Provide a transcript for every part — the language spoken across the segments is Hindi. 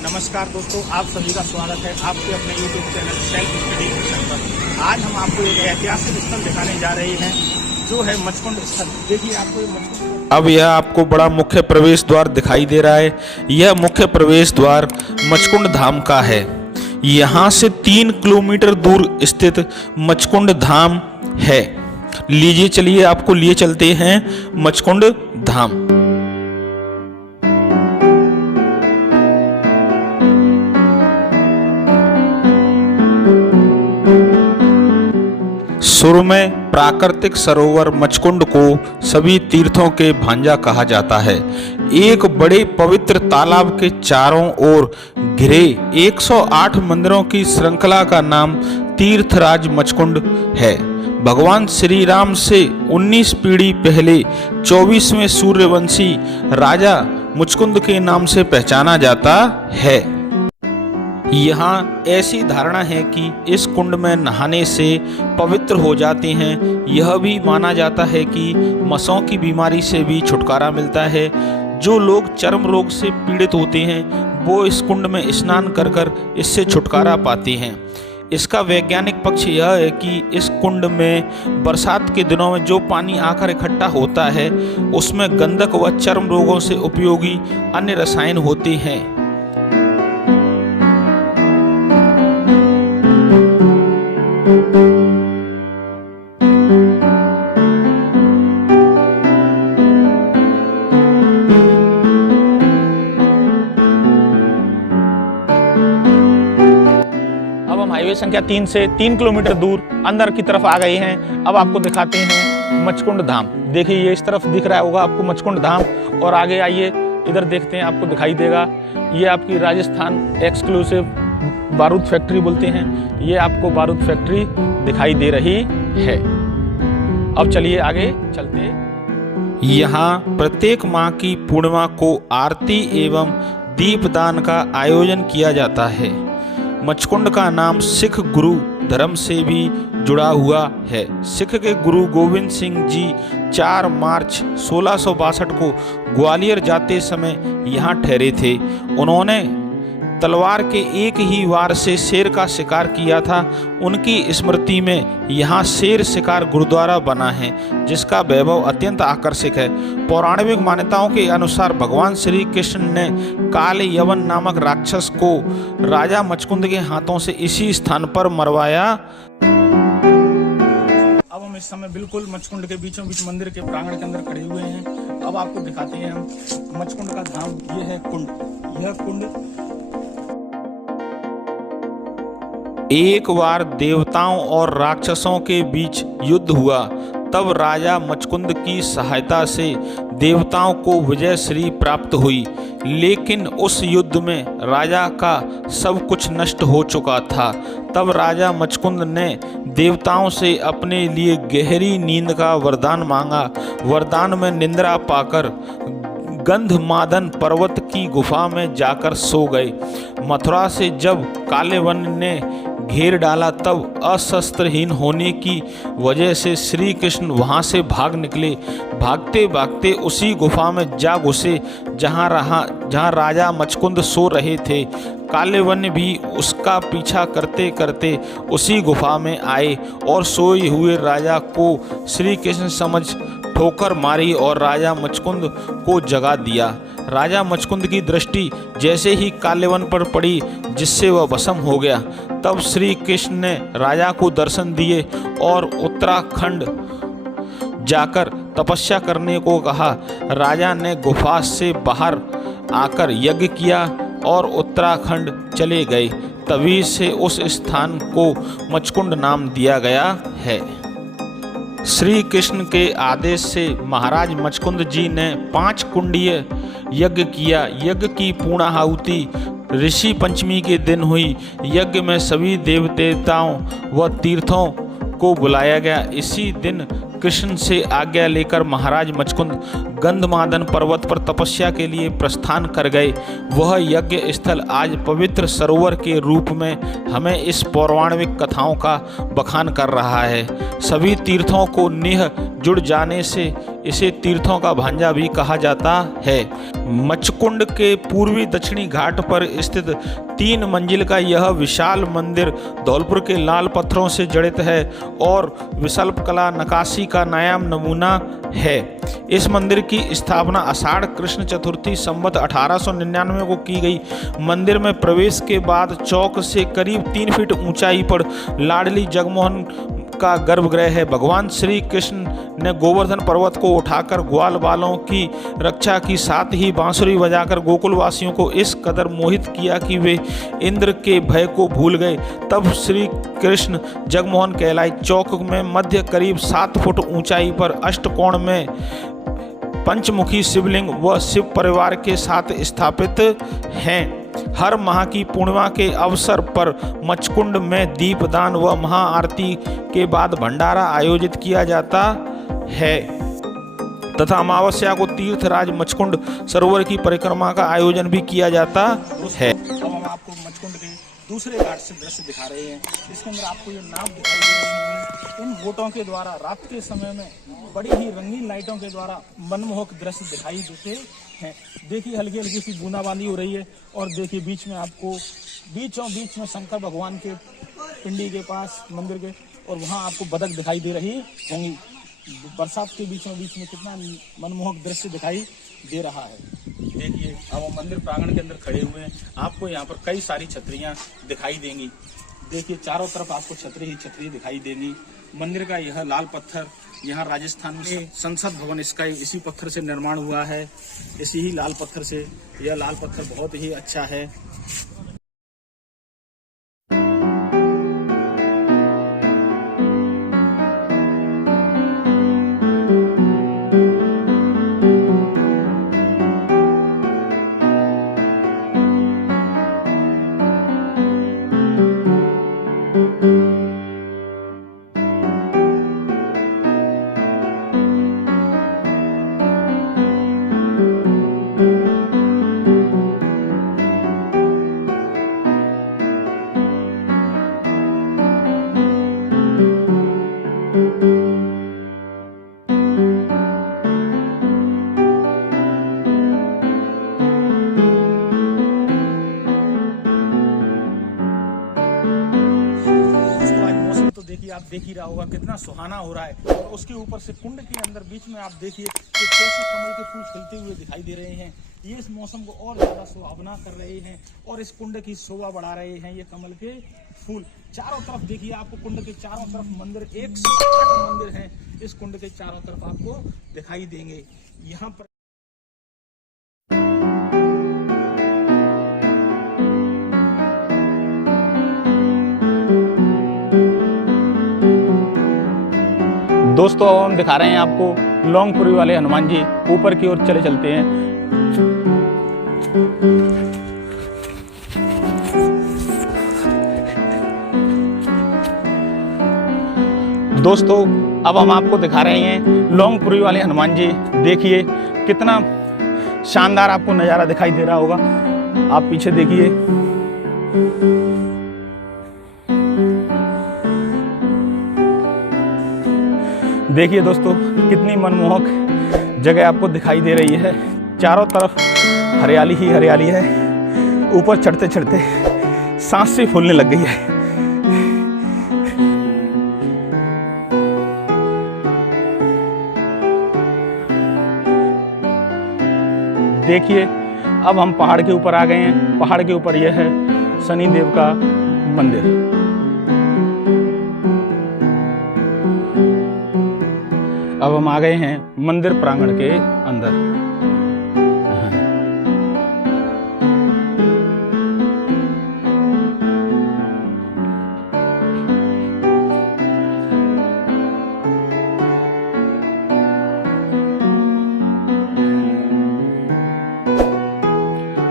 नमस्कार दोस्तों, आप सभी का स्वागत है आपके अपने YouTube channel self study mission पर। आज हम आपको एक ऐतिहासिक स्थल दिखाने जा रहे हैं जो है मचकुंड स्थल। देखिए आपको मचकुंड। अब यह आपको बड़ा मुख्य प्रवेश द्वार दिखाई दे रहा है। यह मुख्य प्रवेश द्वार मचकुंड धाम का है। यहाँ से 3 किलोमीटर दूर स्थित मचकुंड धाम है। लीजिए चलिए आपको लिए चलते हैं मचकुंड धाम। शुरू में प्राकृतिक सरोवर मचकुंड को सभी तीर्थों के भांजा कहा जाता है। एक बड़े पवित्र तालाब के चारों ओर घिरे 108 मंदिरों की श्रृंखला का नाम तीर्थराज मचकुंड है। भगवान श्री राम से 19 पीढ़ी पहले 24वें सूर्यवंशी राजा मुचकुंद के नाम से पहचाना जाता है। यहाँ ऐसी धारणा है कि इस कुंड में नहाने से पवित्र हो जाते हैं। यह भी माना जाता है कि मसों की बीमारी से भी छुटकारा मिलता है। जो लोग चर्म रोग से पीड़ित होते हैं वो इस कुंड में स्नान कर इससे छुटकारा पाते हैं। इसका वैज्ञानिक पक्ष यह है कि इस कुंड में बरसात के दिनों में जो पानी आकर इकट्ठा होता है उसमें गंधक व चर्म रोगों से उपयोगी अन्य रसायन होते हैं। हाईवे संख्या 3 से 3 किलोमीटर दूर अंदर की तरफ आ गए हैं। अब आपको दिखाते हैं मचकुंड धाम। देखिए ये इस तरफ दिख रहा होगा आपको मचकुंड धाम, और आगे आइए इधर देखते हैं, आपको दिखाई देगा ये आपकी राजस्थान एक्सक्लूसिव बारूद फैक्ट्री बोलते हैं। ये आपको बारूद फैक्ट्री दिखाई दे रही है। अब चलिए आगे चलते। यहाँ प्रत्येक माह की पूर्णिमा को आरती एवं दीपदान का आयोजन किया जाता है। मचकुंड का नाम सिख गुरु धर्म से भी जुड़ा हुआ है। सिख के गुरु गोविंद सिंह जी 4 मार्च 1662 को ग्वालियर जाते समय यहाँ ठहरे थे। उन्होंने तलवार के एक ही वार से शेर का शिकार किया था। उनकी स्मृति में यहाँ शेर शिकार गुरुद्वारा बना है जिसका वैभव अत्यंत आकर्षक है। पौराणिक मान्यताओं के अनुसार भगवान श्री कृष्ण ने काल यवन नामक राक्षस को राजा मचकुंद के हाथों से इसी स्थान पर मरवाया। अब हम इस समय बिल्कुल मचकुंड के बीचों बीच मंदिर के प्रांगण के अंदर खड़े हुए हैं। अब आपको दिखाते हैं हम मचकुंड का धाम। ये है कुंड। यह कुंड एक बार देवताओं और राक्षसों के बीच युद्ध हुआ। तब राजा मचकुंद की सहायता से देवताओं को विजय श्री प्राप्त हुई, लेकिन उस युद्ध में राजा का सब कुछ नष्ट हो चुका था। तब राजा मचकुंद ने देवताओं से अपने लिए गहरी नींद का वरदान मांगा। वरदान में निद्रा पाकर गंधमादन पर्वत की गुफा में जाकर सो गए। मथुरा से जब काले वन ने घेर डाला तब अस्त्रहीन होने की वजह से श्री कृष्ण वहां से भाग निकले। भागते भागते उसी गुफा में जा घुसे जहां राजा मचकुंद सो रहे थे। काले वन भी उसका पीछा करते करते उसी गुफा में आए और सोए हुए राजा को श्री कृष्ण समझ ठोकर मारी और राजा मचकुंद को जगा दिया। राजा मचकुंद की दृष्टि जैसे ही कालेवन पर पड़ी जिससे वह भस्म हो गया। तब श्री कृष्ण ने राजा को दर्शन दिए और उत्तराखंड जाकर तपस्या करने को कहा। राजा ने गुफा से बाहर आकर यज्ञ किया और उत्तराखंड चले गए। तभी से उस स्थान को मचकुंड नाम दिया गया है। श्री कृष्ण के आदेश से महाराज मचकुंद जी ने 5 कुंडीय यज्ञ किया। यज्ञ की पूर्णाहुति ऋषि पंचमी के दिन हुई। यज्ञ में सभी देव देवताओं व तीर्थों को बुलाया गया। इसी दिन कृष्ण से आज्ञा लेकर महाराज मचकुंद गंधमादन पर्वत पर तपस्या के लिए प्रस्थान कर गए। वह यज्ञ स्थल आज पवित्र सरोवर के रूप में हमें इस पौराणिक कथाओं का बखान कर रहा है। सभी तीर्थों को निह जुड़ जाने से इसे तीर्थों का भांजा भी कहा जाता है। मचकुंड के पूर्वी दक्षिणी घाट पर स्थित 3 मंजिल का यह विशाल मंदिर धौलपुर के लाल पत्थरों से जड़ित है और विशल्पकला नक्काशी का नायाब नमूना है। इस मंदिर की स्थापना आषाढ़ कृष्ण चतुर्थी संवत 1899 को की गई। मंदिर में प्रवेश के बाद चौक से करीब 3 फीट ऊंचाई पर लाडली जगमोहन का गर्भगृह है। भगवान श्री कृष्ण ने गोवर्धन पर्वत को उठाकर ग्वाल बालों की रक्षा की, साथ ही बांसुरी बजाकर गोकुल वासियों को इस कदर मोहित किया कि वे इंद्र के भय को भूल गए। तब श्री कृष्ण जगमोहन कहलाए। चौक में मध्य करीब 7 फुट ऊंचाई पर अष्टकोण में पंचमुखी शिवलिंग व शिव परिवार के साथ स्थापित हैं। हर माह की पूर्णिमा के अवसर पर मचकुंड में दीपदान व महाआरती के बाद भंडारा आयोजित किया जाता है तथा अमावस्या को तीर्थराज मचकुंड सरोवर की परिक्रमा का आयोजन भी किया जाता है। अब हम आपको मचकुंड के दूसरे घाट से दृश्य दिखा रहे हैं। इसके अंदर आपको ये नाव दिखाई दे रही है। इन बोटों के द्वारा रात के समय में बड़ी ही रंगीन लाइटों के द्वारा मनमोहक दृश्य दिखाई देते हैं। देखिए हल्की हल्की सी बूंदाबांदी हो रही है और देखिए बीच में आपको बीचों बीच में शंकर भगवान के पिंडी के पास मंदिर के और वहाँ आपको बतख दिखाई दे रही होंगी। बरसात के बीचों बीच में कितना मनमोहक दृश्य दिखाई दे रहा है। देखिए अब हम मंदिर प्रांगण के अंदर खड़े हुए हैं। आपको यहाँ पर कई सारी छतरियाँ दिखाई देंगी। देखिए चारों तरफ आपको छतरी ही छतरी दिखाई देंगी। मंदिर का यह लाल पत्थर यहाँ राजस्थान में संसद भवन इसका इसी पत्थर से निर्माण हुआ है। इसी ही लाल पत्थर से। यह लाल पत्थर बहुत ही अच्छा है। आप देख ही रहा होगा कितना सुहाना हो रहा है और उसके ऊपर से कुंड के अंदर बीच में आप देखिए कि कैसे कमल के फूल खिलते हुए दिखाई दे रहे हैं। ये इस मौसम को और ज्यादा सुहावना कर रहे हैं और इस कुंड की शोभा बढ़ा रहे हैं ये कमल के फूल। चारों तरफ देखिए आपको कुंड के चारों तरफ मंदिर 108 मंदिर हैं इस कुंड के चारों तरफ आपको दिखाई देंगे। यहाँ पर दोस्तों हम दिखा रहे हैं आपको लौंगपुरी वाले हनुमान जी। ऊपर की ओर चले चलते हैं। दोस्तों अब हम आपको दिखा रहे हैं लौंगपुरी वाले हनुमान जी। देखिए कितना शानदार आपको नज़ारा दिखाई दे रहा होगा। आप पीछे देखिए। देखिए दोस्तों कितनी मनमोहक जगह आपको दिखाई दे रही है। चारों तरफ हरियाली ही हरियाली है। ऊपर चढ़ते चढ़ते सांस से फूलने लग गई है। देखिए अब हम पहाड़ के ऊपर आ गए हैं। पहाड़ के ऊपर यह है शनिदेव का मंदिर। अब हम आ गए हैं मंदिर प्रांगण के अंदर।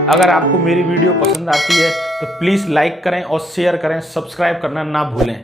अगर आपको मेरी वीडियो पसंद आती है तो प्लीज़ लाइक करें और शेयर करें, सब्सक्राइब करना ना भूलें।